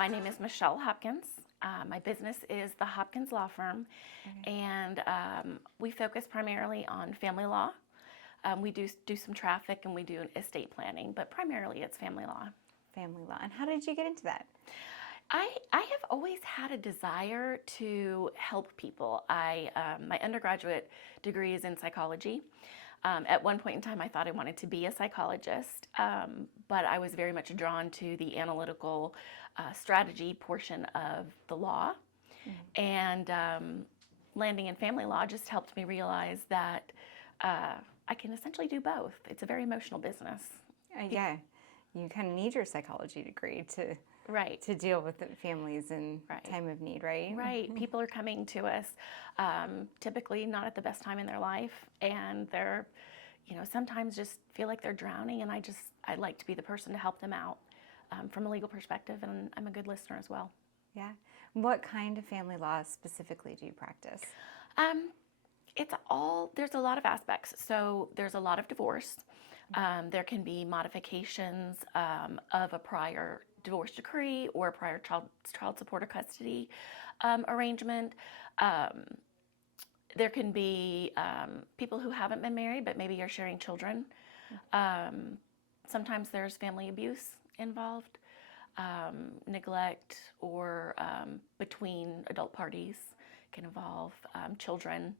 My name is Michelle Hopkins. My business is the Hopkins Law Firm, and we focus primarily on family law. We do some traffic and we do estate planning, but primarily it's family law. Family law. And how did you get into that? I have always had a desire to help people. My undergraduate degree is in psychology. At one point in time, I thought I wanted to be a psychologist, but I was very much drawn to the analytical strategy portion of the law. Mm-hmm. And landing in family law just helped me realize that I can essentially do both. It's a very emotional business. Yeah, you kind of need your psychology degree to deal with the families in time of need, right? Right. People are coming to us typically not at the best time in their life, and they're, sometimes just feel like they're drowning, and I'd like to be the person to help them out from a legal perspective, and I'm a good listener as well. Yeah. What kind of family law specifically do you practice? There's a lot of aspects. So there's a lot of divorce. There can be modifications of a prior divorce decree or a prior child support or custody arrangement. There can be people who haven't been married but maybe are sharing children. Sometimes there's family abuse involved, neglect, or between adult parties can involve children.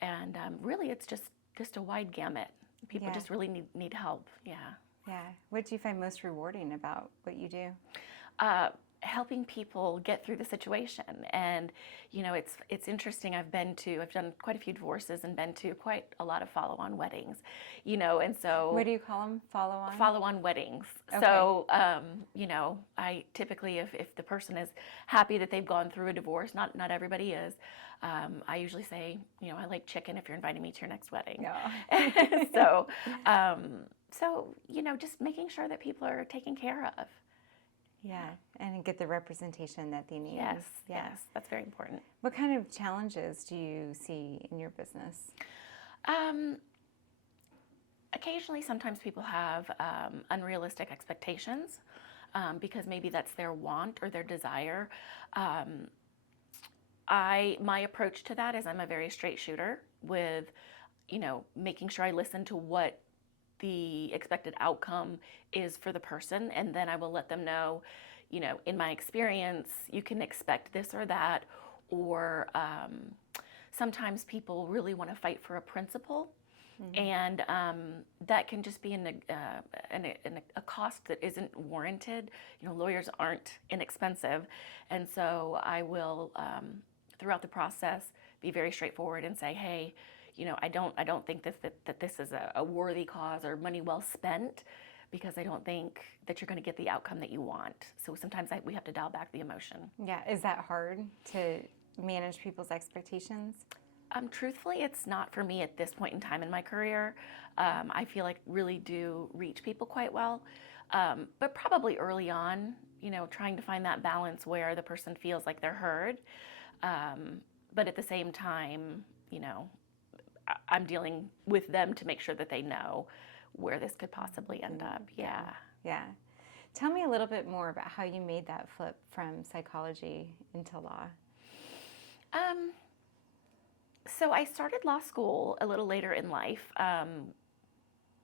And really it's just a wide gamut. People just really need help. Yeah. What do you find most rewarding about what you do? Helping people get through the situation. And it's interesting. I've done quite a few divorces and been to quite a lot of follow-on weddings, and so. What do you call them? Follow-on? Follow-on weddings. Okay. So I typically, if the person is happy that they've gone through a divorce, not everybody is, I usually say, I like chicken if you're inviting me to your next wedding. Yeah. So just making sure that people are taken care of. Yeah, and get the representation that they need. Yes, that's very important. What kind of challenges do you see in your business? Occasionally, sometimes people have unrealistic expectations because maybe that's their want or their desire. My approach to that is I'm a very straight shooter with, making sure I listen to what the expected outcome is for the person, and then I will let them know, in my experience, you can expect this or that, or sometimes people really want to fight for a principle, and that can just be a cost that isn't warranted. Lawyers aren't inexpensive, and so I will, throughout the process, be very straightforward and say, hey, I don't think that this is a worthy cause or money well spent, because I don't think that you're going to get the outcome that you want. So sometimes we have to dial back the emotion. Yeah, is that hard to manage people's expectations? Truthfully, it's not for me at this point in time in my career. I feel like really do reach people quite well, but probably early on, trying to find that balance where the person feels like they're heard, but at the same time, I'm dealing with them to make sure that they know where this could possibly end up. Yeah. Tell me a little bit more about how you made that flip from psychology into law. So I started law school a little later in life.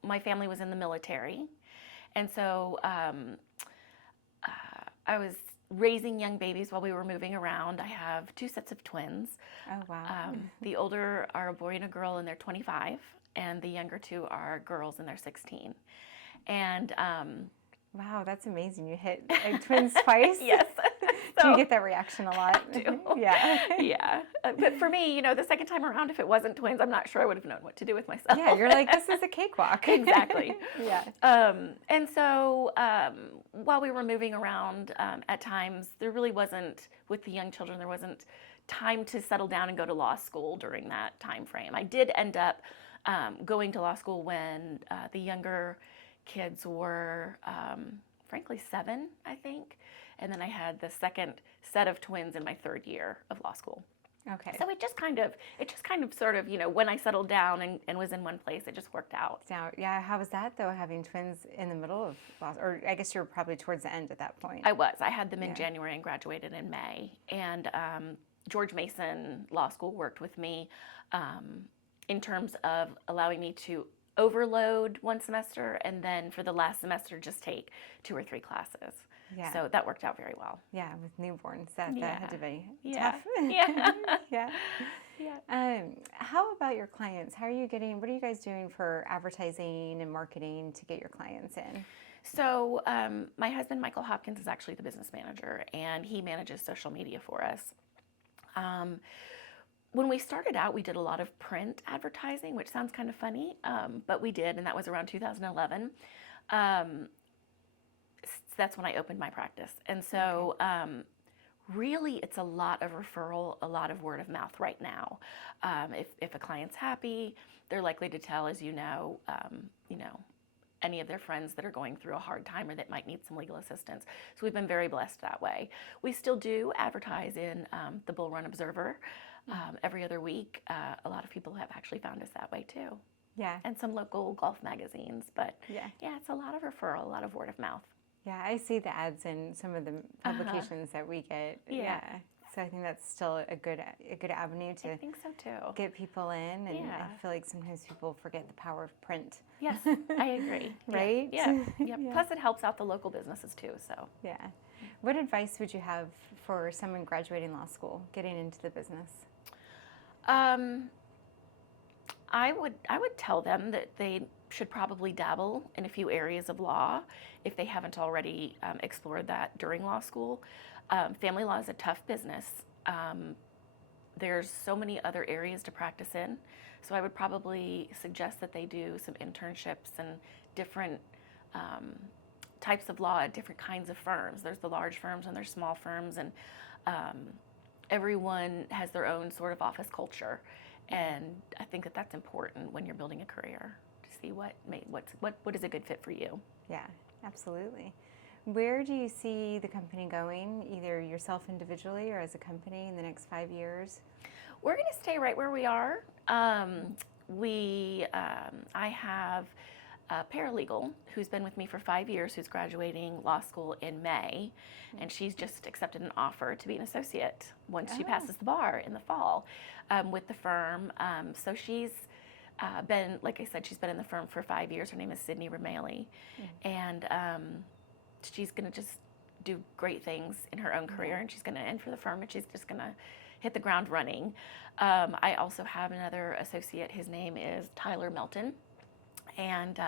My family was in the military, and so I was raising young babies while we were moving around. I have 2 sets of twins. Oh, wow. The older are a boy and a girl, and they're 25, and the younger 2 are girls, and they're 16. And wow, that's amazing. You hit twins twice? Yes. Do you get that reaction a lot? I do. Yeah. But for me, the second time around, if it wasn't twins, I'm not sure I would have known what to do with myself. Yeah, you're like, this is a cakewalk. Exactly. Yeah. And so while we were moving around, at times, there really wasn't, with the young children, there wasn't time to settle down and go to law school during that time frame. I did end up going to law school when the younger kids were, frankly, 7, I think. And then I had the second set of twins in my 3rd year of law school. Okay. So it just kind of sort of, when I settled down and was in one place, it just worked out. Now, yeah, how was that though, having twins in the middle of or I guess you were probably towards the end at that point. I had them in January and graduated in May. And George Mason Law School worked with me in terms of allowing me to overload one semester and then for the last semester just take 2 or 3 classes. Yeah. So that worked out very well. Yeah, with newborns, that had to be yeah. tough. Yeah. Yeah. Yeah. How about your clients? What are you guys doing for advertising and marketing to get your clients in? So my husband, Michael Hopkins, is actually the business manager, and he manages social media for us. When we started out, we did a lot of print advertising, which sounds kind of funny, but we did, and that was around 2011. That's when I opened my practice. And so really it's a lot of referral, a lot of word of mouth right now. If a client's happy, they're likely to tell, as any of their friends that are going through a hard time or that might need some legal assistance. So we've been very blessed that way. We still do advertise in the Bull Run Observer every other week. A lot of people have actually found us that way too. Yeah. And some local golf magazines. But yeah, it's a lot of referral, a lot of word of mouth. Yeah, I see the ads in some of the publications that we get. Yeah. So I think that's still a good avenue to I think so too. Get people in, and I feel like sometimes people forget the power of print. Yes, I agree. Right? Yeah. Plus it helps out the local businesses too, so. Yeah. What advice would you have for someone graduating law school, getting into the business? I would tell them that they should probably dabble in a few areas of law if they haven't already explored that during law school. Family law is a tough business. There's so many other areas to practice in, so I would probably suggest that they do some internships and different types of law at different kinds of firms. There's the large firms and there's small firms, and everyone has their own sort of office culture. And I think that that's important when you're building a career, to see what is a good fit for you. Yeah, absolutely. Where do you see the company going, either yourself individually or as a company in the next 5 years? We're going to stay right where we are. I have a paralegal who's been with me for 5 years, who's graduating law school in May, and she's just accepted an offer to be an associate once she passes the bar in the fall with the firm. So she's been, like I said, she's been in the firm for 5 years. Her name is Sydney Rameli, and she's going to just do great things in her own career, and she's going to end for the firm, and she's just going to hit the ground running. I also have another associate. His name is Tyler Melton, and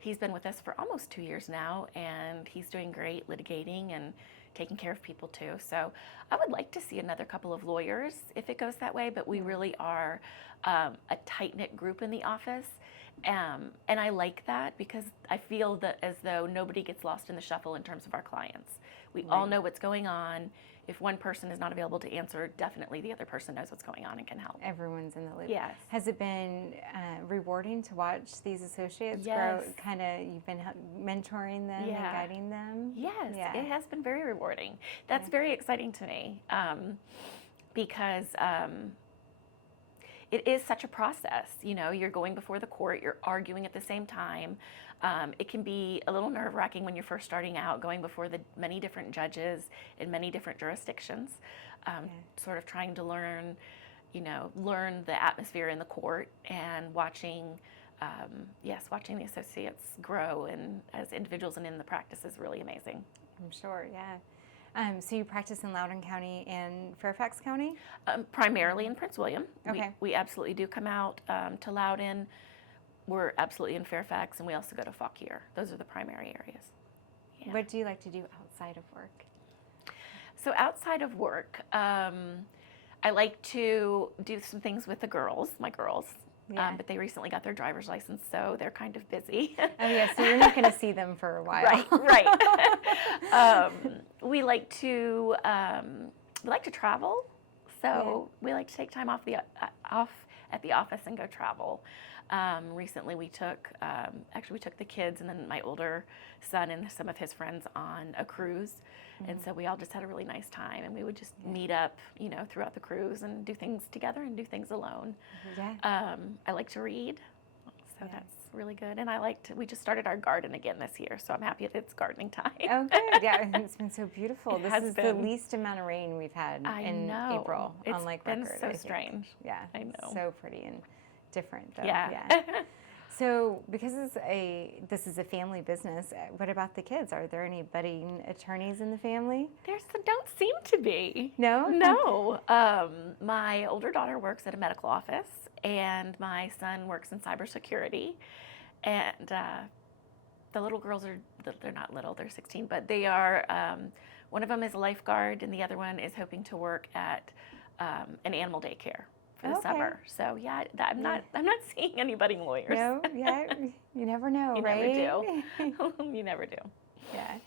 he's been with us for almost 2 years now, and he's doing great litigating and taking care of people too. So I would like to see another couple of lawyers if it goes that way, but we really are a tight-knit group in the office. And I like that because I feel that as though nobody gets lost in the shuffle in terms of our clients. We all know what's going on. If one person is not available to answer, definitely the other person knows what's going on and can help. Everyone's in the loop. Yes. Has it been rewarding to watch these associates grow? You've been mentoring them and guiding them? Yes, it has been very rewarding. That's very exciting to me because it is such a process. You're going before the court, you're arguing at the same time. It can be a little nerve-wracking when you're first starting out, going before the many different judges in many different jurisdictions, sort of trying to learn the atmosphere in the court and watching the associates grow and as individuals and in the practice is really amazing. I'm sure, yeah. So you practice in Loudoun County and Fairfax County? Primarily in Prince William. Okay. We absolutely do come out to Loudoun. We're absolutely in Fairfax, and we also go to Fauquier. Those are the primary areas. Yeah. What do you like to do outside of work? So outside of work, I like to do some things with my girls. But they recently got their driver's license, so they're kind of busy. Oh, yeah, so you're not going to see them for a while. Right. We like to travel, so we like to take time off at the office and go travel. Recently we took the kids and then my older son and some of his friends on a cruise. And so we all just had a really nice time, and we would just meet up, throughout the cruise and do things together and do things alone. Yeah. I like to read, so that's really good. And we just started our garden again this year, so I'm happy that it's gardening time. Oh, good. Yeah, it's been so beautiful. It This has is the been. least amount of rain we've had I in know. April, It's unlike been record. so I think. strange. Yeah, I know. So pretty and different, though. Yeah. So, because this is a family business, what about the kids? Are there any budding attorneys in the family? There don't seem to be. No? No. My older daughter works at a medical office, and my son works in cybersecurity. And the little girls they're not little, they're 16, but they are, one of them is a lifeguard, and the other one is hoping to work at an animal daycare for the summer. So yeah, I'm not seeing any budding lawyers. No, yeah, you never know, You right? never do. You never do. Yeah.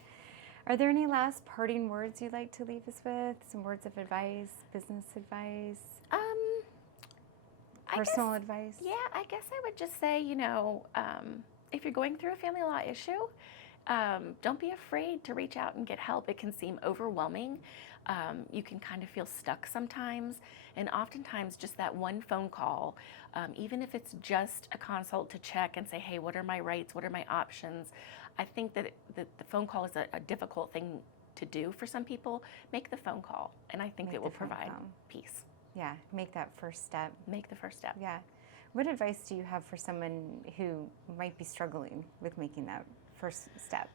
Are there any last parting words you'd like to leave us with? Some words of advice, business advice, personal advice? Yeah, I guess I would just say, if you're going through a family law issue, don't be afraid to reach out and get help. It can seem overwhelming. You can kind of feel stuck sometimes, and oftentimes just that one phone call, even if it's just a consult to check and say, hey, what are my rights, what are my options? I think that the phone call is a difficult thing to do for some people. Make the phone call, and I think it will provide peace. Yeah, make that first step. Make the first step. Yeah. What advice do you have for someone who might be struggling with making that first step?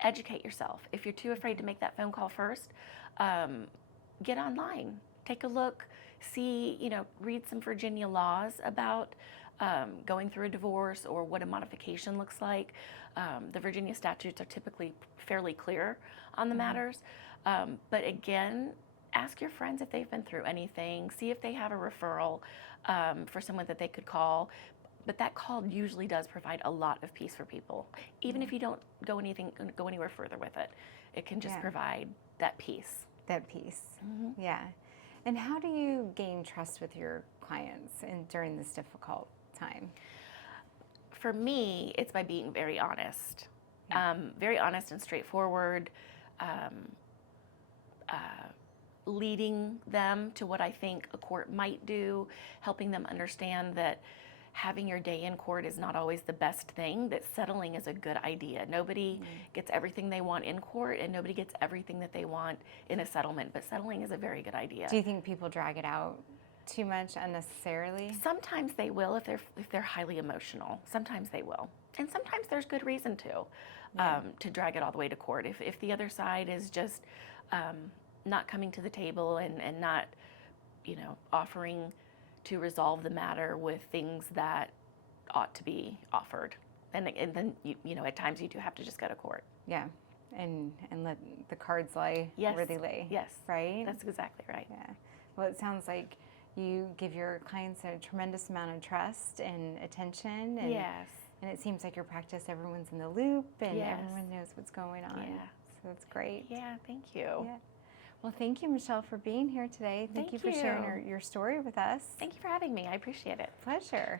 Educate yourself. If you're too afraid to make that phone call first, get online, take a look, see, read some Virginia laws about going through a divorce or what a modification looks like. The Virginia statutes are typically fairly clear on the matters. But again, ask your friends if they've been through anything. See if they have a referral for someone that they could call. But that call usually does provide a lot of peace for people. Even if you don't go anywhere further with it, it can just provide that peace. That peace. Yeah. And how do you gain trust with your clients during this difficult time? For me, it's by being very honest. Very honest and straightforward. Leading them to what I think a court might do, helping them understand that having your day in court is not always the best thing, that settling is a good idea. Nobody gets everything they want in court, and nobody gets everything that they want in a settlement, but settling is a very good idea. Do you think people drag it out too much unnecessarily? Sometimes they will if they're highly emotional. Sometimes they will. And sometimes there's good reason to drag it all the way to court. If the other side is just not coming to the table and not, offering to resolve the matter with things that ought to be offered. And then, at times you do have to just go to court. Yeah, and let the cards lie where they lay. Yes, right? That's exactly right. Yeah. Well, it sounds like you give your clients a tremendous amount of trust and attention. And, yes. And it seems like your practice, everyone's in the loop and everyone knows what's going on. Yeah. So that's great. Yeah, thank you. Yeah. Well, thank you, Michelle, for being here today. Thank you for sharing your story with us. Thank you for having me. I appreciate it. Pleasure.